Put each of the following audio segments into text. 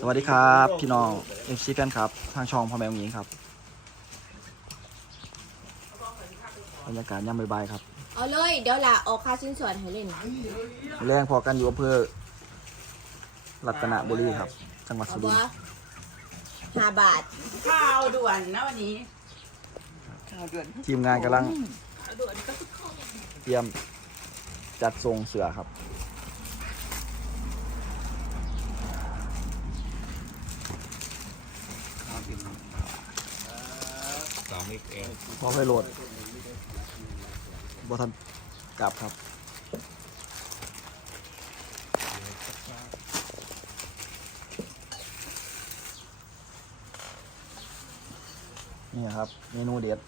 สวัสดีครับพี่น้องเอฟซีแฟนครับ ทางช่องพ่อแม่หญิงครับบรรยากาศย่ำบ่ายๆครับเอาเลยเดี๋ยวล่ะออกค่าชิ้นส่วนให้เล่นแรงพอกันอยู่อำเภอรัตนบุรีครับ จังหวัดเอาสุริบ่นทร์ห้าบาทข้าวด่วนนะวันนี้ทีมงานกำลังเตรียมจัดทรงเสือครับ มิกเองพอให้โหลดบทันกลับครับนี่ครับเมนูเด็ด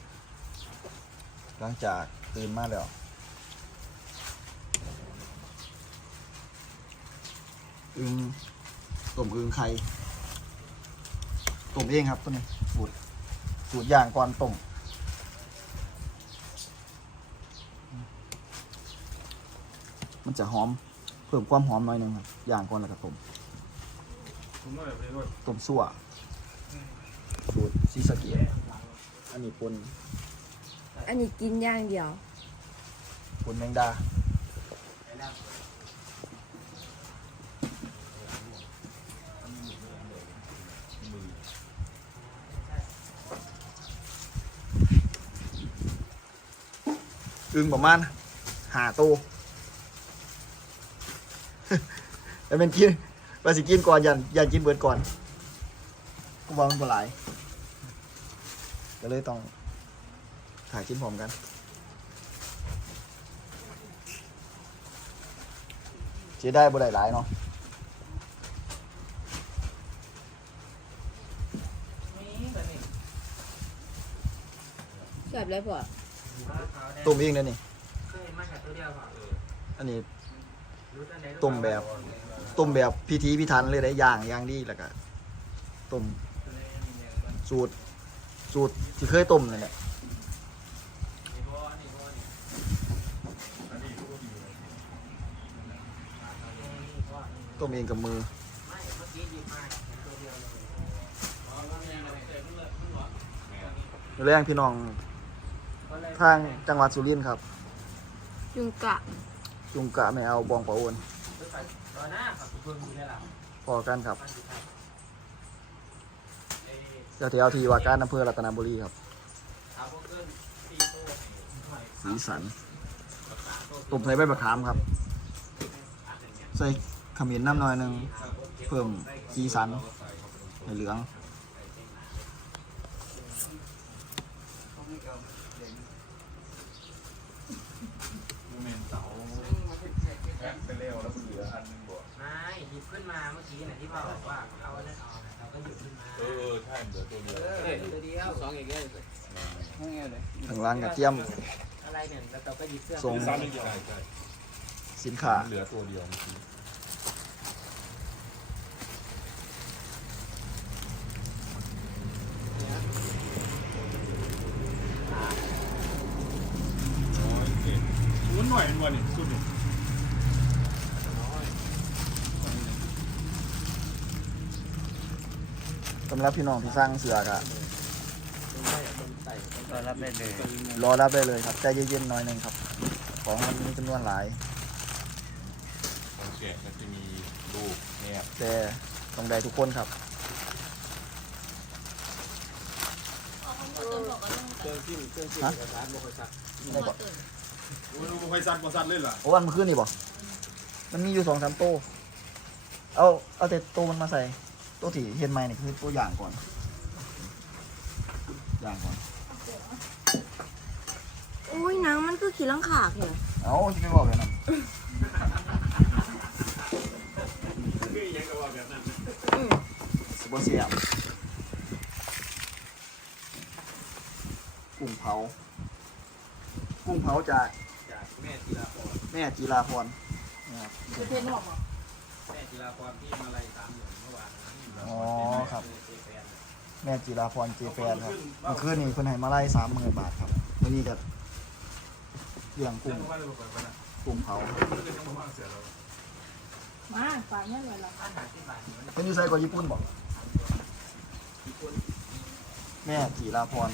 หลังจากตื่นมาแล้วอึงต้มอึงไข่ต้มเองครับตัวนี้สูตร สูตรอย่างก่อนต้มมันจะหอมเพิ่มความหอมหน่อยหนึงครับอย่างก่อนแล้วก็ต้มผมว่าแบบนี้ด้วยต้มซั่วสูตรซีสะเกียอันนี้ปนอันนี้กินอย่างเดียวปนแมงดา งประมาณหาตัวแล้วเป็นกินไปสิกินก่อนยันยันกินเบิดก่อนกูว่ามันหลาย ก็เลยต้องถ่ายกินพร้อมกันเสียได้บ่ได้หลายเนาะแบบไรพอ ต้มเองเลยนี่ อันนี้ต้มแบบต้มแบบพิธีพิถันเลยได้ย่างย่างดีแล้วก็ต้มสูตร สูตรที่เคยต้มนั่นแหละต้มเองกับมือแรงพี่น้อง ทางจังหวัดสุรินทร์ครับยุงกะจุงกะไม่เอาบองปะโอนพอกันครับแถวๆที่ว่าการอำเภอรัตนบุรีครับ สีสันต้มใส่ใบมะขามครับ ใส่ขมิ้นน้ำหน่อยหนึ่งเพิ่มสีสันให้เหลือง โมเมนต์เสาแพ็ค ไปเร็วแล้วมันเหลืออันหนึงบ่ไม่หยิบขึ้นมาเมื่อกี้น่ะที่พ่อบอกว่าเอาอันนั้นออกน่ะเราก็หยิบขึ้นมาเออเออใช่เหลือตัวเดียวเออตัวเดียวสองอย่างเงี้ยทางร้านกระเทียมอะไรเนี่ยแล้วเราก็หยิบเครื่องส่งซ้ำอีกใช่ใช่สินค้า เหลือตัวเดียวเมื่อกี้โอ้ยเก่งชุนหน่อยมันวันนี้ชุดหนึ่ง สำหรับพี่น้องที่สร้างเสือกอะเรารับได้เลยรอรับได้เลยครับใจเย็นๆหน่อยหนึ่งครับ ของมันมีจำนวนหลาย ของแกะมันจะมีลูกแนบแต่ต้องได้ทุกคนครับเครื่องจิ้มเครื่องจิ้มฮะเอกสารบริษัทได้ก่อนโอ้ยลูกไฟซัดบ่ซัดเลยล่ะโอ้วันมันขึ้นนี่บ่มันมีอยู่สองสามโต๊ะเอาเอาแต่โต๊ะมันมาใส่โต๊ะที่เห็นไหมนี่คือตัวอย่างก่อน อย่างก่อน อุ้ยหนังมันคือขี้ลังขากเหรอเอาจะไปบอกเลยนะสปอเซียมกุ้งเผา กุ้งเผาจากจากแม่จิราพรแม่จีราพรนะครับ คือเพนบอกว่า แม่จิราพรที่มาลัยสามหมื่นเมื่อวานนะอ๋อครับเจแฟนแม่จีราพรเจแปนครับเมื่อคืนนี้คนให้มาไล่สามหมื่นบาทครับวันนี้จะเลี้ยงกุ้งกุ้งเผามาฝากเงินไว้ละอาหารที่บ้านมันเป็นยูไซกว่าญี่ปุ่นบอกแม่จีราพร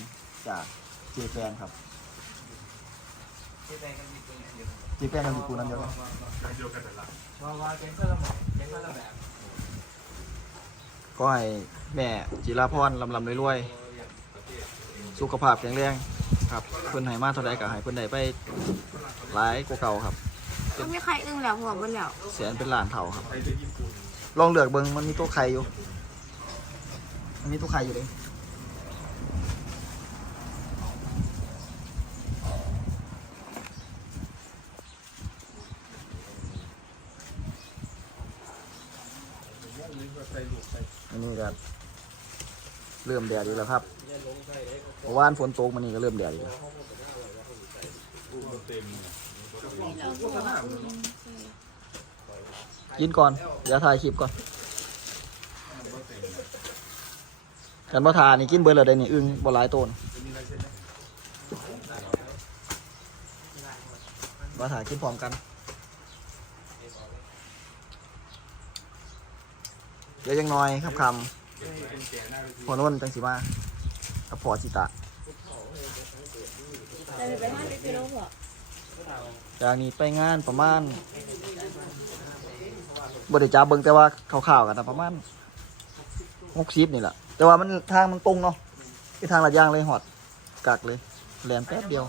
จากเจแปนครับ ที่ไปกันญี่ปุ่นเดียวเจแปนกับญี่ปุ่นนั่นเดียวกันเดียวกันแต่ละว่าว่าเป็นคนละแบบเป็นคนละแบบก็ให้แม่จีราพรลำลำรวยๆสุขภาพแข็งแรงครับเพิ่นให้มาเท่าใดก็ให้เพิ่นได้ไปหลายกว่าเก่าครับ ก็ไม่ใครอึ้งแล้วหัวบนแล้วแสนเป็นล้านเท่าครับไปที่ญี่ปุ่นลองเลือกเบิ่งมันมีตัวไข่อยู่ มันมีตัวไข่อยู่เลย อันนี้ก็เริ่มแดดอีกแล้วครับเมื่อวานฝนตกมันนี่ก็เริ่มแดดอีกแล้วกินก่อนอย่าถ่ายคลิปก่อนกันบ่ทานี่กินเบิดแล้วได้นี่อึ้งบ่หลายโตนบ่ถ่ายกินพร้อมกัน เดี๋ยวยังน้อยครับคำพอนนจังสิมากับพอจิตะแต่าไปกิโลหัวจากนี้ไปงานประมาณบริจาเบิ่งแต่ว่าข่าวๆกันนะประมาณหกสิบนี่แหละแต่ว่ามันทางมันตรงเนาะที่ทางลัดยางเลยหอดกักเลยแหลนแป๊บเดียว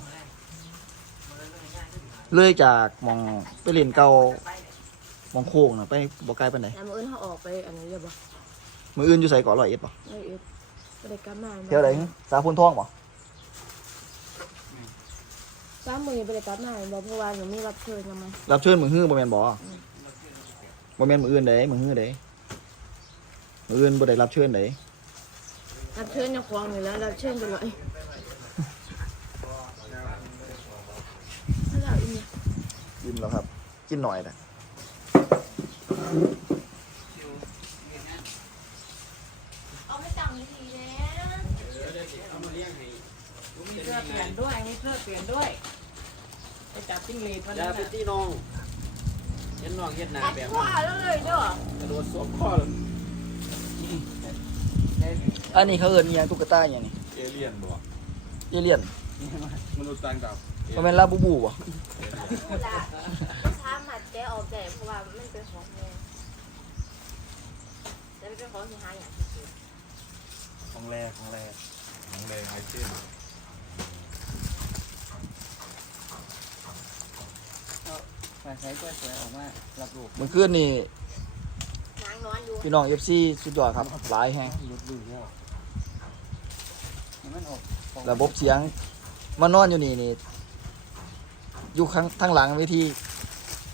เลยจากมองไปเรียนเก่า มองโค้งนะไปบ่ไกลไปไหนใดแล้วมืออื่นเขาออกไปอันนี้เลยบ่มืออื่นอยู่ใส่ก่อร้อยเอ็ดป่ะไม่เอ็ดก็ได้กลับมาเที่ยวไหนสาพุนทองป่ะสามมือไปได้กลับมาบ่เพราะว่าหนูมีรับเชิญยังไงรับเชิญมือฮื้อบ่แม่นบ่บ่แม่นมืออื่นเด้มือฮื้อเด้มืออื่นบ่ได้รับเชิญเด้รับเชิญจะควงอยู่แล้วรับเชิญไปเลยถ้าเราอีเนี่ยกินแล้วครับ กินหน่อยนะ เอาไม่จังทีแล้วเอามาเลี้ยงให้มีเสื้อเปลี่ยนด้วยมีเสื้อเปลี่ยนด้วย ไปจับจิ้งหรีดวันอย่านั้นไปน่ะตีน้องเห็นน้องเฮ็ดหน้าตัดแบบขวาแล้วเลยเด้อกระโดดสวมคอเลยอันนี้เขาเอิ้นอีหยังตุ๊กตาอย่างนี้เอเลี่ยนบอกเอเลี่ยนมนุษย์ต่างดาวบ่แม่นลาบูบูบ่ะช้ามา แกออกแต่เพราะว่ามันเป็นของแม่แต่มันเป็นของที่หาอย่างที่สุดของแรของแรของแรงไอเช่นมาใช้กล้วยสวยออกมารับลูกเมื่อคืนนี่นางนอนอยู่พี่น้อง FC สุดยอดครับ หลายแฮงยุดดูแล้วมันออกระบบเสียงมานอนอยู่นี่นี่อยู่ข้างทางหลังเวที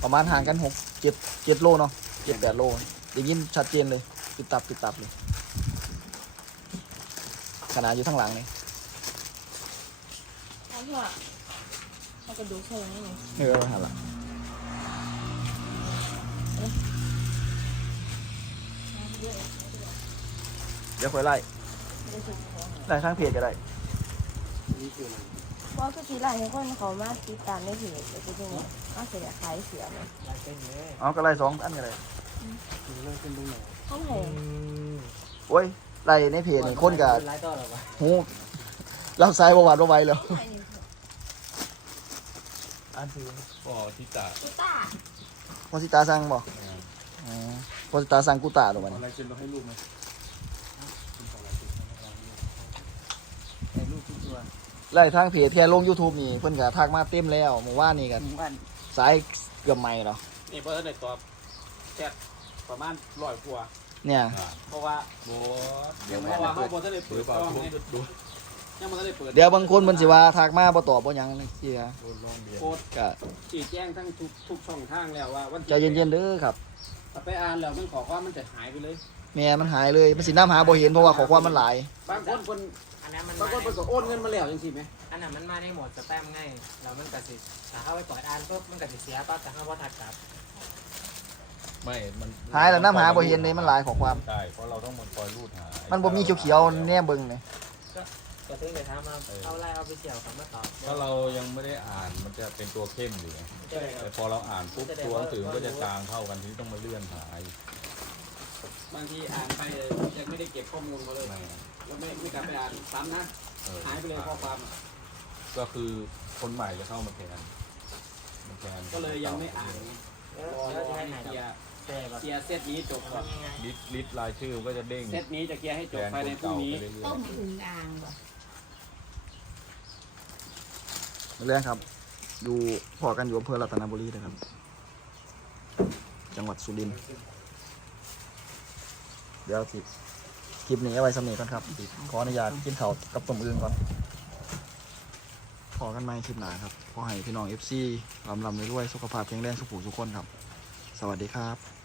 ประมาณห่างกัน6 7 7โลเนาะ7 8โลได้ยินชัดเจนเลย ติดตับติดตับเลยขนาดอยู่ทางหลังนี่เพราะว่าเขากระดูกใช่ไหมเนี่ยเออหันละเดี๋ยวค่อยไล่ไล่ทางเพจก็ได้เพราะทุกทีหลายคนเขามาติดตามได้เพจแต่จริงๆ ก็เสียขายเสียเลยอยากเป็นเลยเอาก็ไล่สองอันก็ได้ถึงเรื่องเป็นตรงไหนเขาแพงโอ้ยไล่ในเพจนี่คนกับไล่ต่อหรอวะหูรับสายประวัติประไว้แล้วอันคือปอทิตากีตาร์พอสิตาสั่งบ่อ๋อพอสิตาสั่งกูตาตัวมันอะไรเช่นเราให้ลูกไหมไอ้ลูกทุกตัวไล่ทางเพจแค่ลง YouTube นี่เพิ่นก็ทักมาเต็มแล้วเมื่อวานนี่ก็หมู่บ้าน สายเกือบใหม่แล้วนี่เพิ่นได้ตอบแชทประมาณร้อยกว่าเนี่ย เพราะว่าโบสเพราะว่าเขาบ่ทันได้เปิหรืดอเปล่ากล้องดูไงดูยังบ่ทันได้เปิดเดี๋ยวบางคนมันสิว่าทักมาบ่ตอบบ่หยังสิฮะโดนลองเบียร์โพสต์ก็ชี้แจ้งทั้งทุกทุกช่องทางแล้วว่าวันใจเย็นๆเด้อครับถ้าไปอ่านแล้วมันขอความมันจะหายไปเลยแม่มันหายเลยมันสิน้ำหาบ่เห็นเพราะว่าขอความมันหลาย บางคนคนอั นนั้นมันบางคนเพิ่นก็โอนเงินมาแล้วจังซี่ไหมอันนั้นมันมาในโหมดสแปมไงแล้วมันก็สิถ้าเข้าไปเปิดอ่านปุ๊บมันก็สิเสียปั๊บแต่เข้าพอทักกลับไม่ มันหายแล้วน้ำหาบ่เห็นเลยมันหลายขอความ ใช่ เพราะเราต้องมันคอยรูดหามันบ่มีเขียวๆแนมเบิ่งเลยก็ก็ถึงเลยถามมาเอาไล่เอาไปเสี่ยวคำมาตอบถ้าเรายังไม่ได้อ่านมันจะเป็นตัวเข้มอยู่ไงใช่ครับแต่พอเราอ่านปุ๊บตัวหนังสือมันก็จะจางเข้ากันที่ต้องมาเลื่อนหายบางทีอ่านไปยังไม่ได้เก็บข้อมูลเขาเลย ไม่แล้วไม่ไม่กลับไปอ่านซ้ำนะ เออหายไปเลยข้อความอะก็คือคนใหม่จะเข้ามาแทนมาแทนก็เลยยังไม่อ่านไงแล้วรอรแล้วอจะให้ให้ไหนเคลียร์ใช่แบบเคลียร์เซตนี้จบก่อนทำยังไงลิสต์ลิสต์รายชื่อมันก็จะเด้งเซตนี้จะเคลียร์ให้จแทบนภายคในนพรุ่เก่างนี้ไปเรื่อยต้มอึ่งอ่างบ่เรื่องครับ อยู่พอกันอยู่อำเภอรัตนบุรีนะครับ จังหวัดสุรินทร์เดี๋ยวสิค ลิปนี้เอาไว้สำเนีก่อนครับขออนุญาตกินข้าวกับต้มอึ่งก่อนพอกันไหมคลิปหนาครับขอให้พี่น้องเอฟซีลำลำรวยๆสุขภาพแข็งแรงสุขผูสุขคนครับ สวัสดีครับ